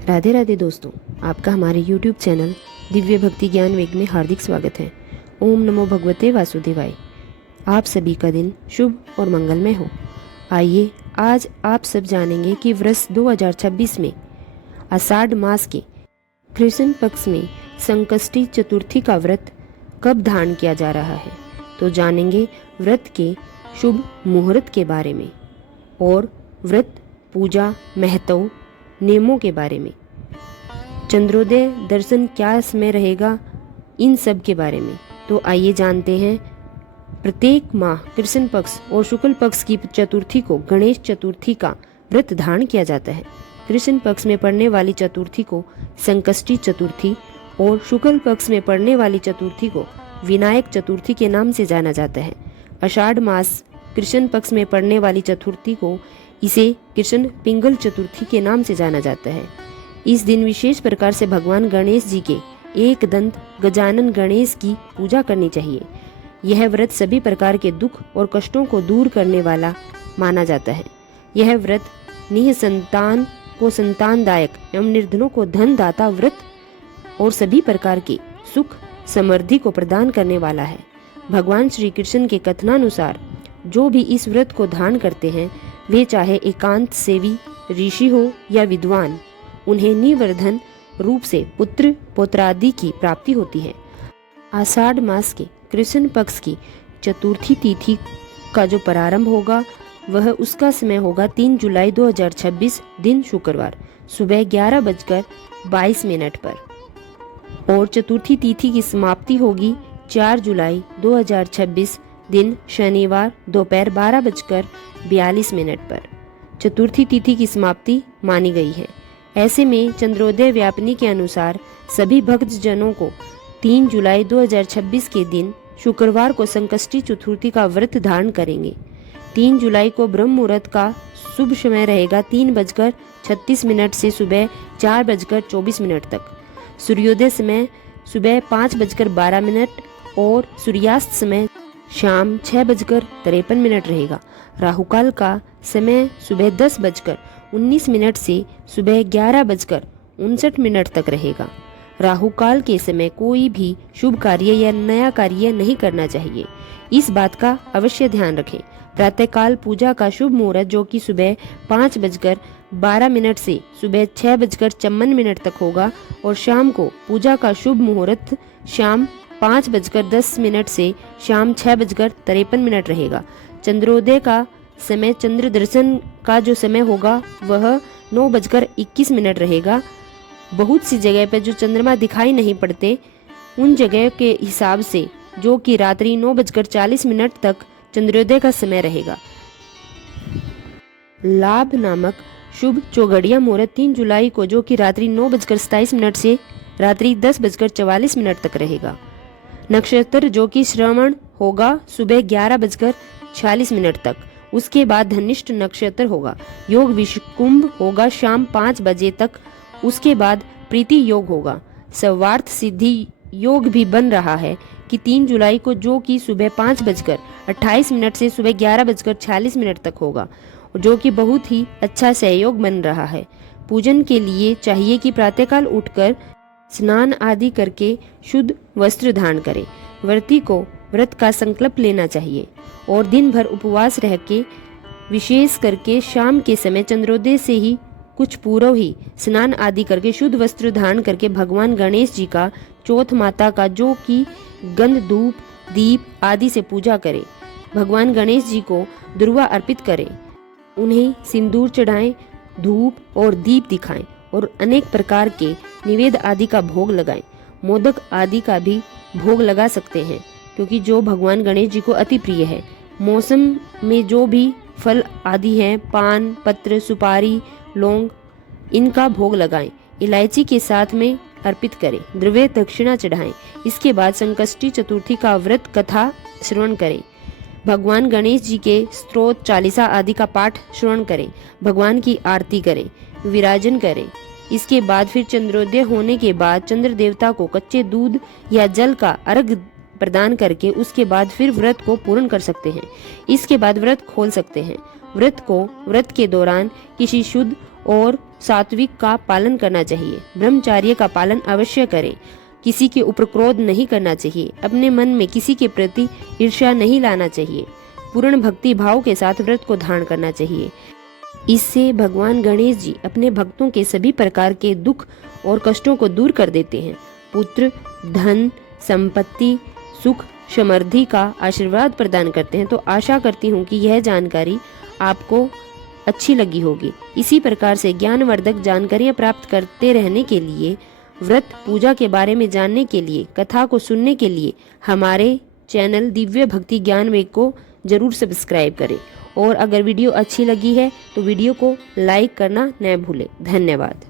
राधे राधे दोस्तों, आपका हमारे YouTube चैनल दिव्य भक्ति ज्ञान वेग में हार्दिक स्वागत है। ओम नमो भगवते वासुदेवाय। आप सभी का दिन शुभ और मंगलमय हो। आइए आज आप सब जानेंगे कि वर्ष 2026 में आषाढ़ मास के कृष्ण पक्ष में संकष्टी चतुर्थी का व्रत कब धारण किया जा रहा है। तो जानेंगे व्रत के शुभ मुहूर्त के बारे में और व्रत पूजा महत्व नियमों के बारे में, चंद्रोदय दर्शन क्या समय रहेगा, इन सब के बारे में। तो आइए जानते हैं। प्रत्येक माह कृष्ण पक्ष और शुक्ल पक्ष की चतुर्थी को गणेश चतुर्थी का व्रत धारण किया जाता है। कृष्ण पक्ष में पड़ने वाली चतुर्थी को संकष्टी चतुर्थी और शुक्ल पक्ष में पड़ने वाली चतुर्थी को विनायक चतुर्थी के नाम से जाना जाता है। आषाढ़ मास कृष्ण पक्ष में पड़ने वाली चतुर्थी को इसे कृष्ण पिंगल चतुर्थी के नाम से जाना जाता है। इस दिन विशेष प्रकार से भगवान गणेश जी के एक दंत गजानन गणेश की पूजा करनी चाहिए। यह व्रत सभी प्रकार के दुख और कष्टों को दूर करने वाला माना जाता है। यह व्रत निःसंतान को संतानदायक एवं निर्धनों को धन दाता व्रत और सभी प्रकार के सुख समृद्धि को प्रदान करने वाला है। भगवान श्री कृष्ण के कथनानुसार जो भी इस व्रत को धारण करते हैं वे चाहे एकांत सेवी ऋषि हो या विद्वान, उन्हें निवर्धन रूप से पुत्र पौत्रादि की प्राप्ति होती है। आषाढ़ मास के कृष्ण पक्ष की चतुर्थी तिथि का जो प्रारंभ होगा वह उसका समय होगा 3 जुलाई 2026 दिन शुक्रवार सुबह 11:22 पर और चतुर्थी तिथि की समाप्ति होगी 4 जुलाई 2026 दिन शनिवार दोपहर 12:42 पर चतुर्थी तिथि की समाप्ति मानी गई है। ऐसे में चंद्रोदय व्यापनी के अनुसार सभी भक्तजनों को 3 जुलाई 2026 के दिन शुक्रवार को संकष्टी चतुर्थी का व्रत धारण करेंगे। 3 जुलाई को ब्रह्म मुहूर्त का शुभ समय रहेगा 3:36 से सुबह 4:24 तक। सूर्योदय समय सुबह 5:12 और सूर्यास्त समय शाम 6:53 रहेगा। राहुकाल का समय सुबह 10:19 से सुबह 11:59 तक रहेगा। राहुकाल के समय कोई भी शुभ कार्य या नया कार्य नहीं करना चाहिए, इस बात का अवश्य ध्यान रखें। प्रातःकाल पूजा का शुभ मुहूर्त जो कि सुबह 5:12 से सुबह 6:54 तक होगा और शाम को पूजा का शुभ मुहूर्त शाम 5:10 से शाम 6:53 रहेगा। चंद्रोदय का समय चंद्र दर्शन का जो समय होगा वह 9:21 रहेगा। बहुत सी जगह पर जो चंद्रमा दिखाई नहीं पड़ते उन जगह के हिसाब से जो कि रात्रि 9:40 तक चंद्रोदय का समय रहेगा। लाभ नामक शुभ चौघड़िया मुहूर्त 3 जुलाई को जो कि रात्रि 9:27 से रात्रि 10:44 तक रहेगा। नक्षत्र जो कि श्रवण होगा सुबह 11:46 तक। उसके बाद धनिष्ठ नक्षत्र होगा। योग विषुकुंभ होगा शाम 5 बजे तक। उसके बाद प्रीति योग होगा। सर्वार्थ सिद्धि योग भी बन रहा है कि 3 जुलाई को जो कि सुबह 5:28 से सुबह 11:46 तक होगा, जो कि बहुत ही अच्छा सहयोग बन रहा है। पूजन के लिए चाहिए कि प्रातःकाल उठकर स्नान आदि करके शुद्ध वस्त्र धारण करें। व्रती को व्रत का संकल्प लेना चाहिए और दिन भर उपवास रह के विशेष करके शाम के समय चंद्रोदय से ही कुछ पूर्व ही स्नान आदि करके शुद्ध वस्त्र धारण करके भगवान गणेश जी का चौथ माता का जो कि गंध धूप दीप आदि से पूजा करें। भगवान गणेश जी को दुर्वा अर्पित करें, उन्हें सिंदूर चढ़ाएं, धूप और दीप दिखाएं और अनेक प्रकार के निवेद आदि का भोग लगाएं। मोदक आदि का भी भोग लगा सकते हैं क्योंकि जो भगवान गणेश जी को अति प्रिय है। मौसम में जो भी फल आदि हैं, पान पत्र सुपारी लौंग, इनका भोग लगाएं। इलायची के साथ में अर्पित करें, द्रव्य दक्षिणा चढ़ाएं। इसके बाद संकष्टी चतुर्थी का व्रत कथा श्रवण करें। भगवान गणेश जी के स्तोत्र चालीसा आदि का पाठ श्रवण करें। भगवान की आरती करें, विराजन करें। इसके बाद फिर चंद्रोदय होने के बाद चंद्र देवता को कच्चे दूध या जल का अर्घ प्रदान करके उसके बाद फिर व्रत को पूर्ण कर सकते हैं। इसके बाद व्रत खोल सकते हैं। व्रत के दौरान किसी शुद्ध और सात्विक का पालन करना चाहिए। ब्रह्मचर्य का पालन अवश्य करें। किसी के ऊपर क्रोध नहीं करना चाहिए। अपने मन में किसी के प्रति ईर्ष्या नहीं लाना चाहिए। पूर्ण भक्ति भाव के साथ व्रत को धारण करना चाहिए। इससे भगवान गणेश जी अपने भक्तों के सभी प्रकार के दुख और कष्टों को दूर कर देते हैं। पुत्र, धन, संपत्ति, सुख, समृद्धि का आशीर्वाद प्रदान करते हैं। तो आशा करती हूँ कि यह जानकारी आपको अच्छी लगी होगी। इसी प्रकार से ज्ञानवर्धक जानकारियाँ प्राप्त करते रहने के लिए, व्रत पूजा के बारे में जानने के लिए, कथा को सुनने के लिए हमारे चैनल दिव्य भक्ति ज्ञान वेग को जरूर सब्सक्राइब करें। और अगर वीडियो अच्छी लगी है तो वीडियो को लाइक करना न भूलें। धन्यवाद।